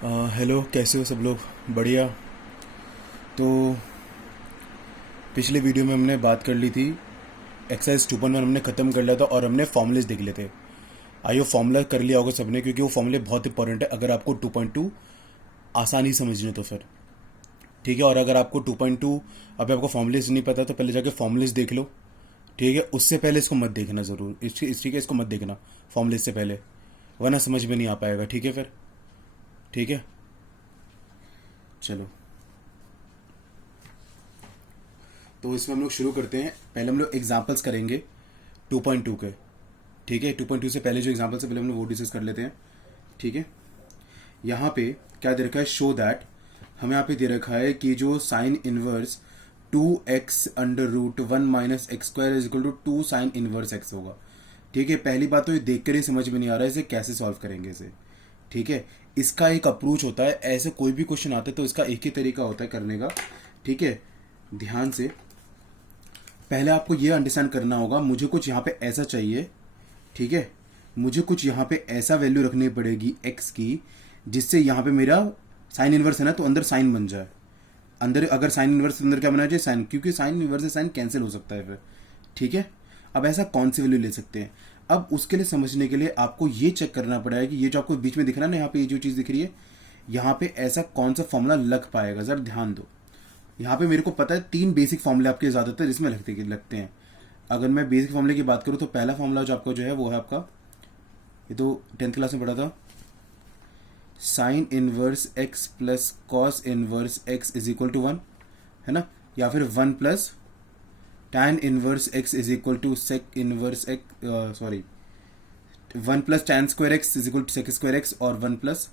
Hello, कैसे हो सब लोग? बढ़िया। तो पिछले वीडियो में हमने बात कर ली थी। एक्सरसाइज 2.1 हमने ख़त्म कर लिया था और हमने फॉर्मूलेस देख लिए थे। आइयो, फॉर्मूला कर लिया होगा सबने, क्योंकि वो फॉर्मूले बहुत इंपॉर्टेंट है अगर आपको 2.2 आसानी समझने तो फिर ठीक है। और अगर आपको 2.2 अभी आपको फॉर्मूलेस नहीं पता तो पहले जाके फॉर्मूलेस देख लो। ठीक है, उससे पहले इसको मत देखना ज़रूर, ठीक है, इसको मत देखना फॉर्मूलेस से पहले, वरना समझ में नहीं आ पाएगा। ठीक है फिर? ठीक है, चलो। तो इसमें हम लोग शुरू करते हैं। पहले हम लोग एग्जाम्पल्स करेंगे 2.2 के। ठीक है, 2.2 से पहले जो एग्जाम्पल्स है पहले हम लोग वो डिस्कस कर लेते हैं। ठीक है, यहाँ पे क्या दे रखा है? Show that. हमें यहाँ पे दे रखा है कि जो sine inverse 2x under root 1 - x² is equal to 2 sine inverse x होगा। ठीक है, पहली बात तो ये देख कर ही समझ में नहीं आ रहा है इसे कैसे सॉल्व करेंगे इसे। ठीक है, इसका एक अप्रोच होता है। ऐसे कोई भी क्वेश्चन आता है तो इसका एक ही तरीका होता है करने का। ठीक है, ध्यान से पहले आपको ये अंडरस्टैंड करना होगा, मुझे कुछ यहाँ पे ऐसा चाहिए। ठीक है, मुझे कुछ यहाँ पे ऐसा वैल्यू रखनी पड़ेगी x की जिससे यहाँ पे मेरा साइन इनवर्स है ना, तो अंदर साइन बन जाए। अंदर अगर साइन इनवर्स अंदर क्या बना जाए? साइन, क्योंकि साइन इनवर्स से साइन कैंसिल हो सकता है फिर। ठीक है, अब ऐसा कौन सी वैल्यू ले सकते हैं? अब उसके लिए समझने के लिए आपको ये चेक करना पड़ेगा कि ये जो आपको बीच में दिख रहा है ना, यहाँ पे ये जो चीज़ दिख रही है, यहाँ पे ऐसा कौन सा फॉर्मूला लग पाएगा? जरा ध्यान दो। यहाँ पे मेरे को पता है 3 बेसिक फॉर्मूले आपके ज़्यादातर इसमें लगते हैं। अगर मैं बेसिक फॉर्मूले की बात करूँ तो पहला फॉर्मूला जो आपका जो है वो है आपका, ये तो 10th क्लास में पढ़ा था, sine inverse x plus cos inverse x is equal to 1, है ना? या फिर 1 plus tan inverse x is equal to sec inverse x, sorry, 1 plus tan square x is equal to sec square x, और 1 plus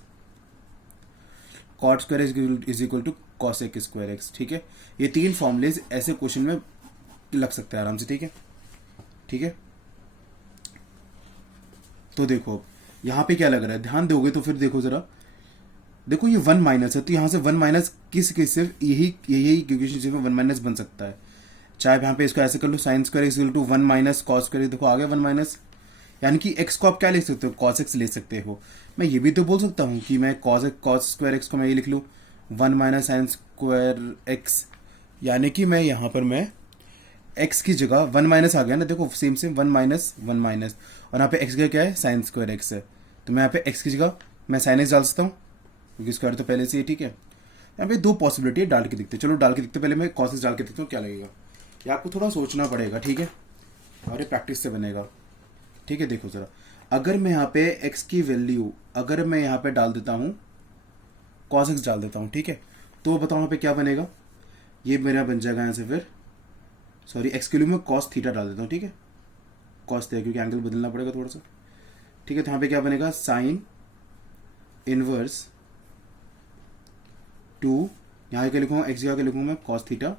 cot square x is equal to cosec square x. ठीक है, ये 3 formulas ऐसे question में लग सकते हैं आराम से। ठीक है, ठीक है। तो देखो यहाँ पे क्या लग रहा है, ध्यान दोगे तो फिर देखो जरा। देखो ये 1 माइनस है, तो यहाँ से 1 माइनस किस सिर्फ यही यही इक्वेशन में 1 माइनस बन सकता है। चाहे यहाँ पे इसको ऐसे कर लो, sine square equal to 1 minus cos square, देखो आ गया 1 माइनस। यानी कि एक्स को आप क्या ले सकते हो? कॉस एक्स ले सकते हो। मैं ये भी तो बोल सकता हूँ कि मैं कॉस स्क्वायर एक्स को मैं ये लिख लूँ 1 माइनस साइन स्क्वायर एक्स। यानी कि मैं यहाँ पर मैं एक्स की जगह 1 माइनस आ गया ना, देखो सेम सेम 1 माइनस 1 माइनस, और यहाँ पे एक्स का क्या है? साइन स्क्वायर एक्स है। तो मैं यहाँ पे एक्स की जगह मैं साइन एक्स डाल सकता हूँ, क्योंकि स्क्वायर तो पहले से ही। ठीक है, यहाँ पे 2 पॉसिबिलिटी है, डाल के दिखते। चलो डाल के दिखते, पहले मैं कॉस एक्स डाल के देखता हूँ क्या लगेगा। ये आपको थोड़ा सोचना पड़ेगा। ठीक है, और ये प्रैक्टिस से बनेगा। ठीक है, देखो जरा, अगर मैं यहाँ पे x की वैल्यू अगर मैं यहाँ पे डाल देता हूँ cos x डाल देता हूँ, ठीक है, तो बताओ यहाँ पे क्या बनेगा? ये मेरा बन जाएगा यहाँ से फिर, सॉरी, x के लिए मैं cos थीटा डाल देता हूँ। ठीक है, cos थीटा, क्योंकि एंगल बदलना पड़ेगा थोड़ा सा। ठीक है, तो यहाँ पे क्या बनेगा? साइन इनवर्स 2, यहाँ क्या लिखूंगा? x जगह क्या लिखूंगा मैं? cos थीटा,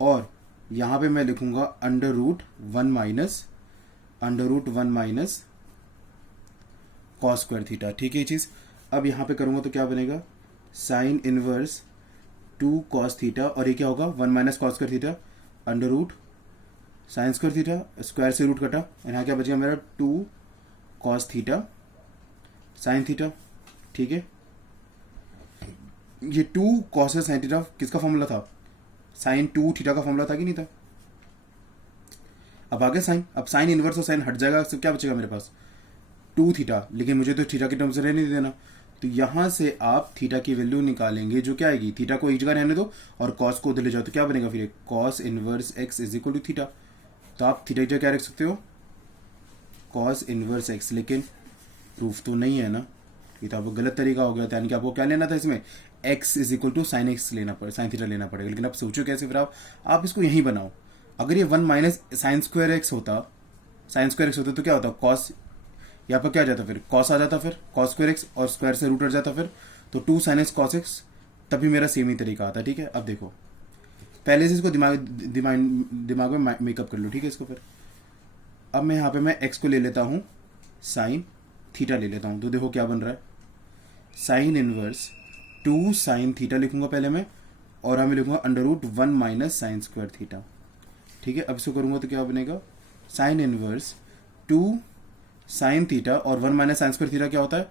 और यहाँ पे मैं लिखूंगा under root 1 minus cos square theta. ठीक है ये चीज़। अब यहाँ पे करूँगा तो क्या बनेगा? साइन इनवर्स 2 कॉस थीटा, और ये क्या होगा? 1 minus cos square theta under root sine square theta, square से रूट कटा, यहाँ क्या बचेगा मेरा? 2 कॉस थीटा साइन थीटा। ठीक है, ये 2 कॉस साइन थीटा किसका फॉर्मूला था? साइन 2 थीटा का फॉर्मूला था कि नहीं था? अब आगे साइन, अब साइन इनवर्स और साइन हट जाएगा, तो क्या बचेगा मेरे पास? 2 थीटा, लेकिन मुझे तो थीटा के टर्म से रहने नहीं देना। तो यहाँ से आप थीटा की वैल्यू निकालेंगे, जो क्या आएगी? थीटा को एक जगह रहने दो और कॉस को उधर ले जाओ, तो क्या बनेगा फिर? Cos inverse x is equal to theta. तो आप थीटा की जगह क्या रख सकते हो? Cos inverse x. लेकिन प्रूफ तो नहीं है ना, ये तो आपको गलत तरीका हो गया था। यानी कि आपको क्या लेना था इसमें? X is equal to sine x लेना पड़ेगा, साइन थीटा लेना पड़ेगा। लेकिन आप सोचो कैसे फिर? आप इसको यहीं बनाओ। अगर ये 1 माइनस साइन स्क्वायर एक्स होता, तो क्या होता? कॉस, यहाँ पर क्या आ जाता? फिर कॉस आ जाता, फिर कॉस स्क्वायर एक्स, और स्क्वायर से रूट हट जाता फिर, तो 2 साइन एक्स कॉस एक्स, तभी मेरा सेम ही तरीका आता। ठीक है, अब देखो, पहले से इसको दिमाग में मेकअप कर लो। ठीक है, इसको फिर अब मैं यहाँ पे मैं एक्स को ले लेता हूँ, साइन थीटा ले लेता हूँ, तो देखो क्या बन रहा है? साइन इनवर्स 2 साइन थीटा लिखूंगा पहले मैं, और हमें लिखूंगा under root 1 minus sine square theta. ठीक है, अब इसको करूंगा तो क्या बनेगा? साइन इनवर्स 2 साइन थीटा, और 1 माइनस साइन स्क्वायर थीटा क्या होता है?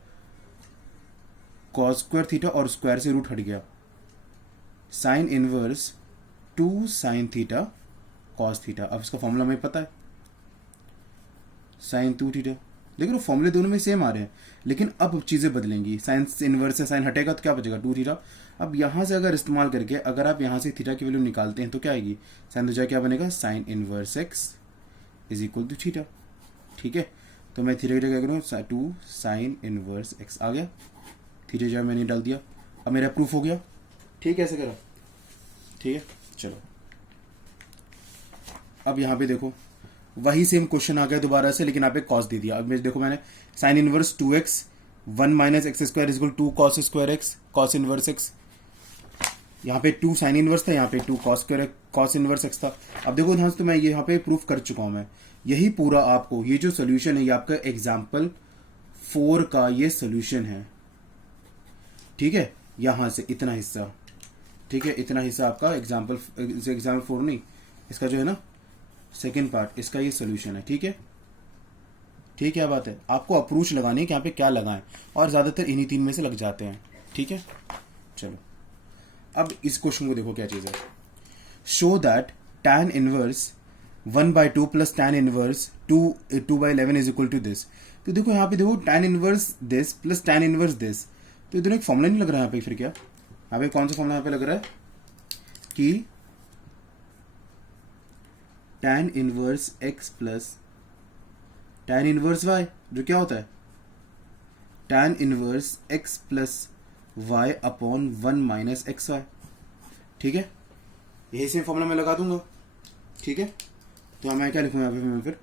कॉस स्क्वायर थीटा और स्क्वायर से रूट हट गया, sine inverse 2 sine theta cos theta. अब इसका फॉर्मूला हमें पता है, साइन 2 थीटा। देख लो फॉर्मूले दोनों में सेम आ रहे हैं, लेकिन अब चीज़ें बदलेंगी। साइन इनवर्स से साइन हटेगा तो क्या बचेगा, 2 थीटा। अब यहाँ से अगर इस्तेमाल करके अगर आप यहाँ से थीटा की वैल्यू निकालते हैं तो क्या आएगी, साइन दो क्या बनेगा, sine inverse x is equal to theta. ठीक है, तो मैं थीटा क्या करूँ, 2 साइन इनवर्स एक्स आ गया, थीटा जो मैंने डाल दिया, अब मेरा प्रूफ हो गया। ठीक है, ऐसे करा। ठीक है, चलो अब यहाँ पे देखो वही सेम क्वेश्चन आ गया दोबारा से, लेकिन यहाँ पे कॉस दे दिया। अब देखो मैंने sign inverse 2x 1 minus x square is 2 cos square x, cos inverse x. यहाँ पे 2 साइन इनवर्स था, यहाँ पे 2 cos square cos inverse x था। अब देखो ध्यान से, तो मैं ये यहाँ पे प्रूफ कर चुका हूँ मैं। यही पूरा आपको ये जो सोल्यूशन है ये आपका एग्जाम्पल 4 का ये सोल्यूशन है। ठीक है, यहाँ से इतना हिस्सा, ठीक है, इतना हिस्सा आपका एग्जाम्पल 4 नहीं, इसका जो है ना सेकेंड पार्ट, इसका ये सोल्यूशन है। ठीक है, ठीक है, बात है आपको अप्रोच लगानी है कि यहाँ पे क्या लगाएं, और ज्यादातर इन्हीं 3 में से लग जाते हैं। ठीक है, चलो अब इस क्वेश्चन को देखो क्या चीज है। Show that tan inverse 1/2 plus tan inverse 2/11 is equal to this. तो देखो यहाँ पे देखो tan inverse this plus tan inverse this, तो ये दोनों एक फॉर्मूला नहीं लग रहा है यहाँ पे। फिर क्या यहाँ पे कौन सा फॉर्मूला यहाँ पे लग रहा है कि tan inverse x plus tan inverse y, जो क्या होता है tan inverse x plus y upon 1 minus x y. ठीक है, यही सेम फॉर्मूला मैं लगा दूंगा। ठीक है, तो मैं क्या लिखूंगा यहाँ पे,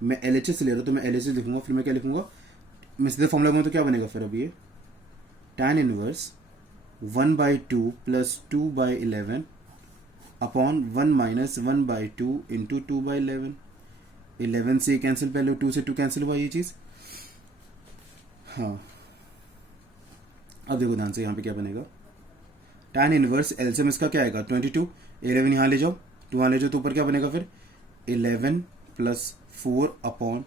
मैं LHS ले रहा हूँ तो मैं LHS लिखूंगा, फिर मैं क्या लिखूंगा, मैं सीधे फॉर्मूला लूंगा तो क्या बनेगा फिर, अब ये tan inverse 1/2 plus 2/11 upon 1 minus 1/2 into 2/11। 11 से कैंसिल, पहले 2 से 2 कैंसिल हुआ ये चीज। हाँ, अब देखो ध्यान से यहाँ पे क्या बनेगा, tan इनवर्स एलसीएम इसका क्या आएगा 22, 11 यहाँ ले जाओ, 2 यहाँ ले जाओ, तो ऊपर क्या बनेगा फिर 11 प्लस 4 अपॉन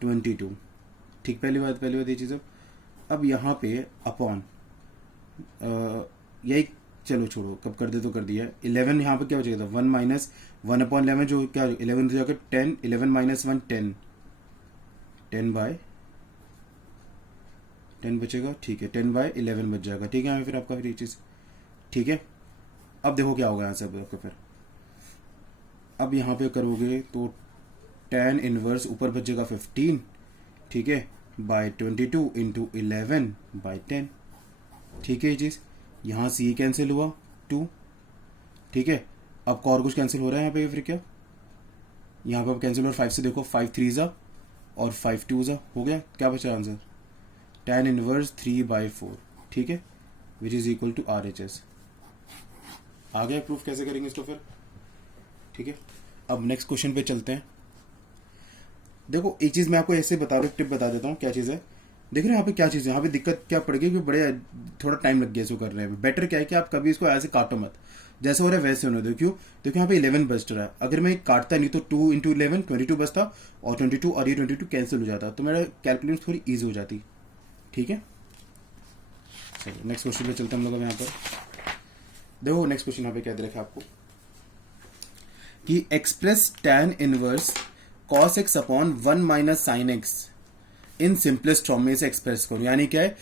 22। ठीक, पहली बात ये चीज़। अब यहाँ पे अपॉन यही, चलो छोड़ो, कब कर दे तो कर दिया। 11 यहाँ पे क्या बचेगा था 1 माइनस 1 अपॉन 11, जो क्या 11 तो जाकर 10, 11 माइनस 1 10, 10 बचेगा। ठीक है, 10/11 बच जाएगा। ठीक है, यहाँ फिर आपका फिर ये चीज़। ठीक है, अब देखो क्या होगा यहाँ से आपका फिर, अब यहाँ पे करोगे तो tan इनवर्स ऊपर बचेगा 15, ठीक है, बाय 22 इंटू 11/10। ठीक है, ये चीज़ यहाँ से ये कैंसिल हुआ 2। ठीक है, अब और कुछ कैंसिल हो रहा है यहाँ पे, फिर क्या यहाँ पे अब कैंसिल हो रहा है 5 से, देखो 5 3 जा और 5 2 जा, हो गया। क्या बचा आंसर, tan इनवर्स 3/4। ठीक है, which is equal to RHS। आ गया प्रूफ, कैसे करेंगे इसको फिर। ठीक है, अब नेक्स्ट क्वेश्चन पे चलते हैं। देखो एक चीज मैं आपको ऐसे बता रहा हूँ, टिप बता देता हूँ क्या चीज है। देख रहे हैं यहाँ पे क्या चीज है, यहाँ पे दिक्कत क्या पड़ गई कि बड़े थोड़ा टाइम लग गया इसको करने में। बेटर क्या है कि आप कभी इसको ऐसे काटो मत, जैसे हो रहा है वैसे होने दो। क्यों, देखो यहाँ पे 11 बच रहा है, अगर मैं काटता नहीं तो 2 इंटू 11 22 बचता, और 22 और ये 22 कैंसिल हो जाता, तो मेरा कैलकुलेशन थोड़ी ईजी हो जाती। ठीक है, चलो नेक्स्ट क्वेश्चन पे चलते हैं हम लोग। यहाँ पर देखो नेक्स्ट क्वेश्चन यहाँ पे क्या दे रखा है आपको कि express tan inverse cos x upon 1 minus sine x in simplest form में से एक्सप्रेस करो। यानी क्या है,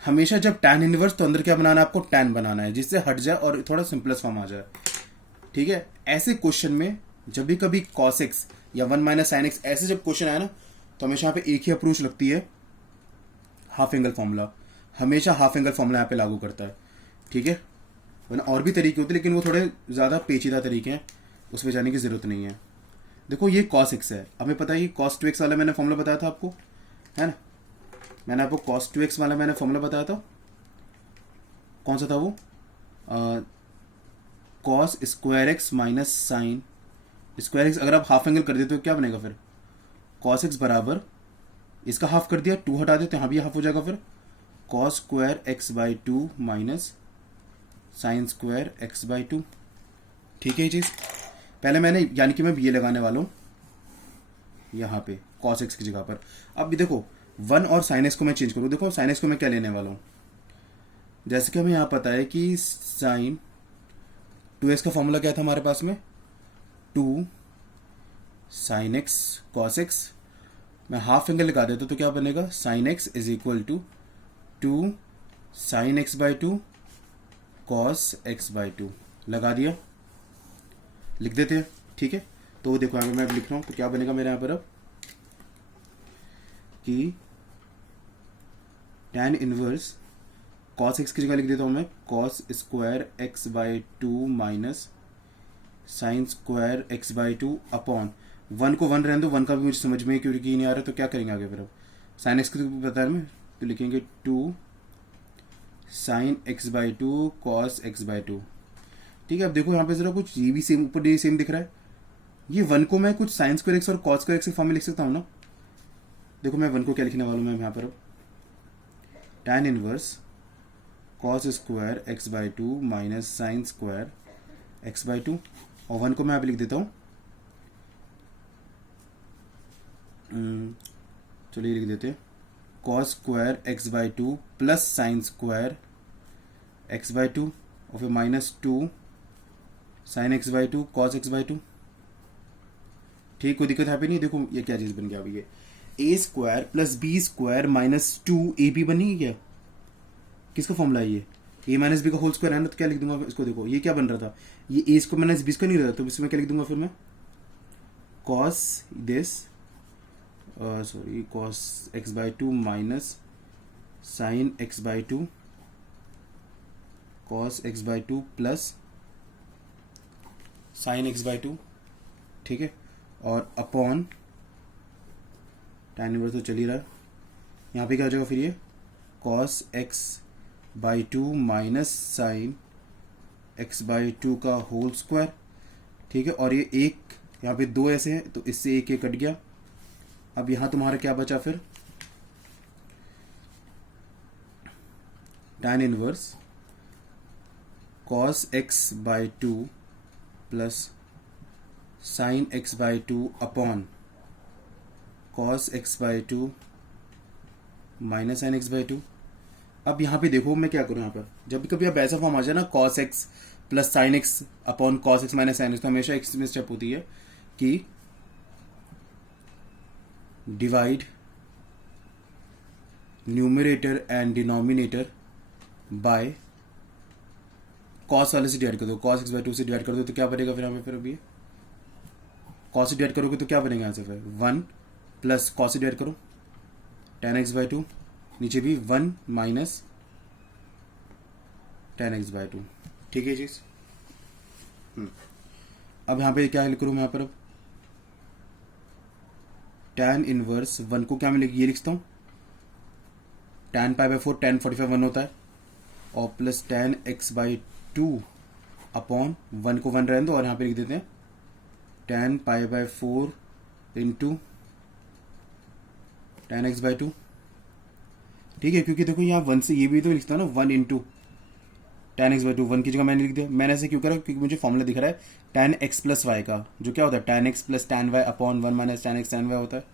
हमेशा जब tan इनवर्स तो अंदर क्या बनाना है आपको, tan बनाना है, जिससे हट जाए और थोड़ा सिंपलेस्ट फॉर्म आ जाए। ठीक है, ऐसे क्वेश्चन में जब भी कभी cos x या 1 माइनस साइन एक्स ऐसे जब क्वेश्चन आए ना, तो हमेशा यहाँ पे एक ही अप्रोच लगती है, हाफ एंगल फॉर्मूला। हमेशा हाफ एंगल फॉर्मूला यहाँ पे लागू करता है। ठीक है, वरना और भी तरीके होते हैं, लेकिन वो थोड़े ज़्यादा पेचीदा तरीके हैं, उस पर जाने की जरूरत नहीं है। देखो ये cos x है, हमें पता है कि cos 2x वाला मैंने फॉर्मूला बताया था आपको, है ना। मैंने आपको cos 2x वाला मैंने फॉर्मूला बताया था, कौन सा था वो, cos square x minus sine square x. अगर आप हाफ एंगल कर देते हो क्या बनेगा फिर, cos x बराबर, इसका हाफ कर दिया 2 हटा देते, यहाँ भी हाफ हो जाएगा फिर cos square x/2 minus sine square x/2। ठीक है, ये चीज़ पहले मैंने, यानी कि मैं ये लगाने वाला हूँ यहाँ पे cos x की जगह पर। अब भी देखो 1 और sin x को मैं चेंज करूँ, देखो sin x को मैं क्या लेने वाला हूँ, जैसे कि हमें यहाँ पता है कि साइन 2x का फॉर्मूला क्या था हमारे पास में, 2 साइन एक्स कॉस एक्स। मैं हाफ एंगल लगा देता तो क्या बनेगा, sine x is equal to 2 sine x by 2 cos x by 2 लगा दिया, लिख देते हैं। ठीक है, तो देखो यहाँ पे मैं लिख रहा हूँ तो क्या बनेगा मेरे यहाँ पर अब कि tan इनवर्स कॉस एक्स की जगह लिख देता हूँ मैं cos square x by 2 minus sine square x by 2 upon 1 को 1 रहने दो, 1 का भी मुझे समझ में क्योंकि नहीं आ रहा, तो क्या करेंगे आगे फिर अब साइन एक्स की तो बता रहा मैं, तो लिखेंगे 2 sine x by 2 cos x by 2। ठीक है, अब देखो यहाँ पे जरा कुछ ये भी सेम, ऊपर ये सेम दिख रहा है, ये 1 को मैं कुछ साइन स्क्वायर एक्स और कॉस स्क्वायर एक्स के फॉर्म में लिख सकता हूँ ना। देखो मैं 1 को क्या लिखने वाला हूँ मैं यहाँ पर अब tan inverse cos square x by 2 minus sine square x by 2, और 1 को मैं यहाँ पे लिख देता हूँ, चलिए लिख देते हैं cos square x by 2 plus sine square x by 2 और फिर minus 2 sine x by 2 cos x by 2। ठीक, कोई दिक्कत यहाँ पे नहीं। देखो ये क्या चीज़ बन गया अभी, ये a square plus b square minus 2ab बनी क्या, किसका फॉर्मूला है ये, ए माइनस बी का होल स्क्वायर है ना, तो क्या लिख दूंगा इसको, देखो ये क्या बन रहा था, ये a square minus b square नहीं रहा, तो इसमें क्या लिख दूंगा फिर मैं cos this sorry cos x by 2 minus sign x by 2 cos x by 2 plus sign x by 2। ठीक है, और अपॉन tan इनवर्स तो चल ही रहा है, यहाँ पे क्या हो जाएगा फिर ये cos x by 2 minus sign x by 2 का होल स्क्वायर। ठीक है, और ये एक यहाँ पे 2 ऐसे हैं तो इससे एक कट गया। अब यहाँ तुम्हारा क्या बचा फिर, tan inverse cos x by 2 plus sign x by 2 upon cos x by 2 minus sign x by 2। अब यहाँ पे देखो मैं क्या करूँ, यहाँ पर जब भी कभी आप ऐसा फॉर्म आ जाए ना cos x plus sine x upon cos x minus sine x, तो हमेशा एक स्टेप होती है कि divide numerator and denominator by cos वाले से डिवाइड कर दो, कॉस एक्स बाई 2 से डिवाइड कर दो, तो क्या बनेगा फिर यहाँ पे, फिर अभी कॉस से डिवाइड करोगे तो क्या बनेगा यहाँ से फिर 1 प्लस कॉस से डिवाइड करो tan एक्स बाई 2, नीचे भी 1 माइनस tan एक्स बाई 2। ठीक है चीज। अब यहाँ पे क्या लिख करूँ मैं यहाँ पर, अब tan इनवर्स 1 को क्या मैं ये लिखता हूँ tan पाई बाई 4 tan 45 1 होता है, और plus tan x by 2 upon 1 को 1 रहने दो, और यहाँ पे लिख देते हैं tan pi by 4 into tan x by 2। ठीक है, क्योंकि देखो यहाँ 1 से ये भी तो लिखता हूँ ना 1 इंटू tan एक्स बाई 2, 1 की जगह मैंने लिख दिया। मैंने ऐसे क्यों करा, क्योंकि मुझे फॉर्मूला दिख रहा है tan एक्स प्लस वाई का, जो क्या होता है tan x plus tan y upon 1 minus tan x tan y होता है।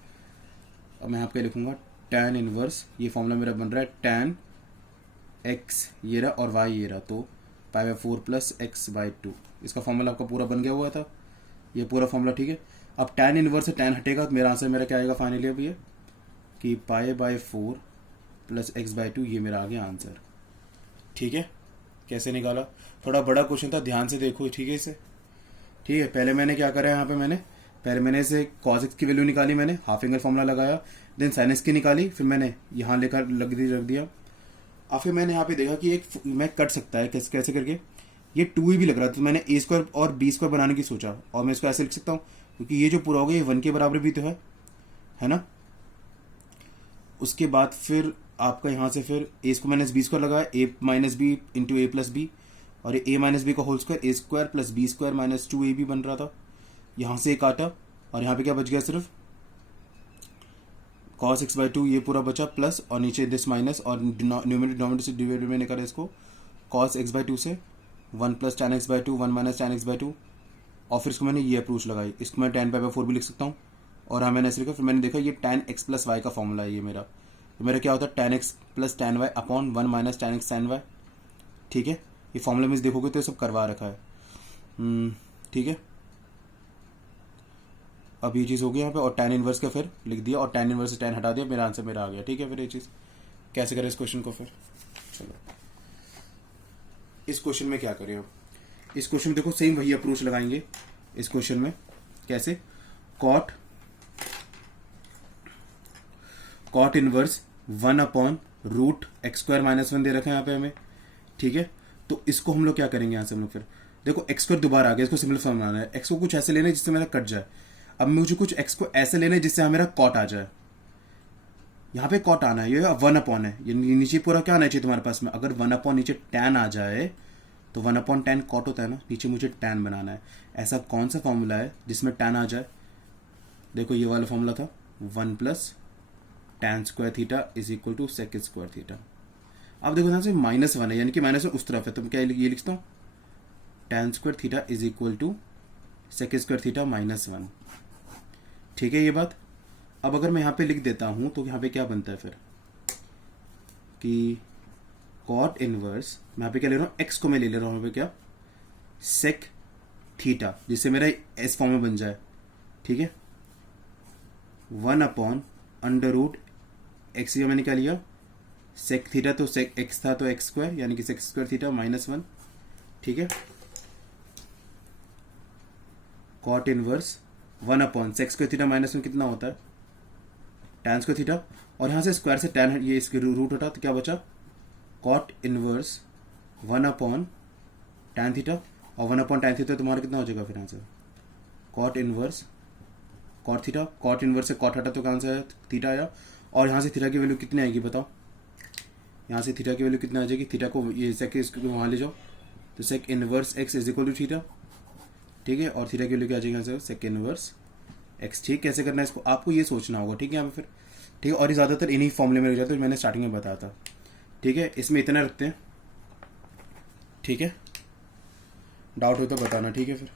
अब मैं यहाँ पे लिखूंगा tan इनवर्स, ये फॉर्मूला मेरा बन रहा है tan एक्स ये रहा और वाई ये रहा, तो pi by 4 plus x by 2, इसका फॉर्मूला आपका पूरा बन गया हुआ था, ये पूरा फॉर्मूला। ठीक है, अब tan इनवर्स से tan हटेगा तो मेरा आंसर मेरा क्या आएगा फाइनली अब ये कि pi by 4 plus x by 2, ये मेरा आ गया आंसर। ठीक है, कैसे निकाला, थोड़ा बड़ा क्वेश्चन था, ध्यान से देखो। ठीक है इसे, ठीक है, पहले मैंने क्या करा यहाँ पे, पहले मैंने इसे cos x की वैल्यू निकाली, मैंने हाफ एंगल फॉर्मूला लगाया, देन sin x की निकाली, फिर मैंने यहाँ लेकर रख दिया। और फिर मैंने यहाँ पे देखा कि एक मैं कट सकता है कैसे करके, ये 2 भी लग रहा था, तो मैंने a स्क्वायर और b स्क्वायर बनाने की सोचा, और मैं इसको ऐसे लिख सकता हूँ क्योंकि ये जो पूरा हो गया ये 1 के बराबर भी तो है ना। उसके बाद फिर आपका यहाँ से फिर a square minus b square लगाया, a माइनस b into a plus b, और ये a माइनस बी का whole square, a square plus b square minus 2ab बन रहा था। यहाँ से एक काटा, और यहाँ पे क्या बच गया, सिर्फ cos x बाई 2 ये पूरा बचा, प्लस और नीचे दिस माइनस, और न्यूमरेटर से डिवाइड मैंने करा इसको cos x बाई 2 से 1 plus tan x by 2 1 minus tan x by 2, और फिर इसको मैंने ये अप्रोच लगाई, इसको मैं tan पाई बाई 4 भी लिख सकता हूँ, और हाँ मैंने ऐसे लिखा। फिर मैंने देखा ये tan x प्लस वाई का फॉर्मूला है, ये मेरा क्या होता है tan x plus tan y upon 1 minus tan x tan y, ठीक है, ये फॉर्मूला में देखोगे तो ये सब करवा रखा है। ठीक है, अब ये चीज़ हो गई यहाँ पे, और tan इनवर्स का फिर लिख दिया, और tan इनवर्स से tan हटा दिया, मेरा आंसर मेरा आ गया। ठीक है, फिर ये चीज़ कैसे करें इस क्वेश्चन को? फिर चलो इस क्वेश्चन में क्या करें? अब इस क्वेश्चन में देखो सेम वही अप्रोच लगाएंगे। इस क्वेश्चन में कैसे? कॉट इनवर्स 1/√x² - 1 दे रखा है यहाँ पे हमें। ठीक है, तो इसको हम लोग क्या करेंगे यहाँ से? हम लोग फिर देखो x² दोबारा आ गया, इसको सिंपल फॉर्म बनाना है। x को कुछ ऐसे लेना है जिससे मेरा कट जाए। अब मुझे कुछ x को ऐसे लेना है जिससे मेरा कॉट आ जाए। यहाँ पे कॉट आना है, ये 1/, है ये नीचे पूरा क्या आना चाहिए तुम्हारे पास में? अगर 1/ नीचे tan आ जाए तो 1/tan कॉट होता है ना, नीचे मुझे tan बनाना है। ऐसा कौन सा फॉर्मूला है जिसमें tan आ जाए? देखो ये वाला फॉर्मूला था 1 + tan² थीटा = sec² थीटा। अब देखो यहाँ से -1 है, यानी कि -1 उस तरफ है, तो मैं क्या ये लिखता हूँ tan² थीटा = sec² थीटा -1। ठीक है ये बात। अब अगर मैं यहाँ पे लिख देता हूँ तो यहाँ पे क्या बनता है फिर कि कॉट इनवर्स, मैं यहाँ पे क्या ले रहा हूँ? x को मैं ले रहा हूँ यहाँ पे क्या? सेक थीटा, जिससे मेरा एस फॉर्म में बन जाए। ठीक है, 1/√x मैंने क्या लिया? सेक थीटा, तो सेक x था तो x², यानी कि sec² थीटा -1। ठीक है, कॉट इनवर्स 1/sec² थीटा -1 कितना होता है? tan² थीटा, और यहाँ से स्क्वायर से tan ये इसके रूट हटा तो क्या बचा? कॉट इनवर्स 1/tan थीटा, और 1/tan थीटा तुम्हारा कितना हो जाएगा फिर यहाँ से? Cot inverse cot theta, cot inverse से कॉट हटा तो कहाँ से थीटा आया, और यहाँ से थीटा की वैल्यू कितनी आएगी बताओ? यहाँ से थीटा की वैल्यू कितनी आ जाएगी? थीटा को ये सेक इसको वहाँ ले जाओ, तो सेक इनवर्स x = थीटा। ठीक है, और थीटा की वैल्यू क्या आ जाएगी यहाँ से? Sec inverse x। ठीक, कैसे करना है इसको आपको ये सोचना होगा। ठीक है, यहाँ पे फिर ठीक है, और ये ज़्यादातर इन्हीं फॉर्मूले में लग जाता है, मैंने स्टार्टिंग में बताया था। ठीक है, इसमें इतना रखते हैं। ठीक है, डाउट हो तो बताना। ठीक है फिर।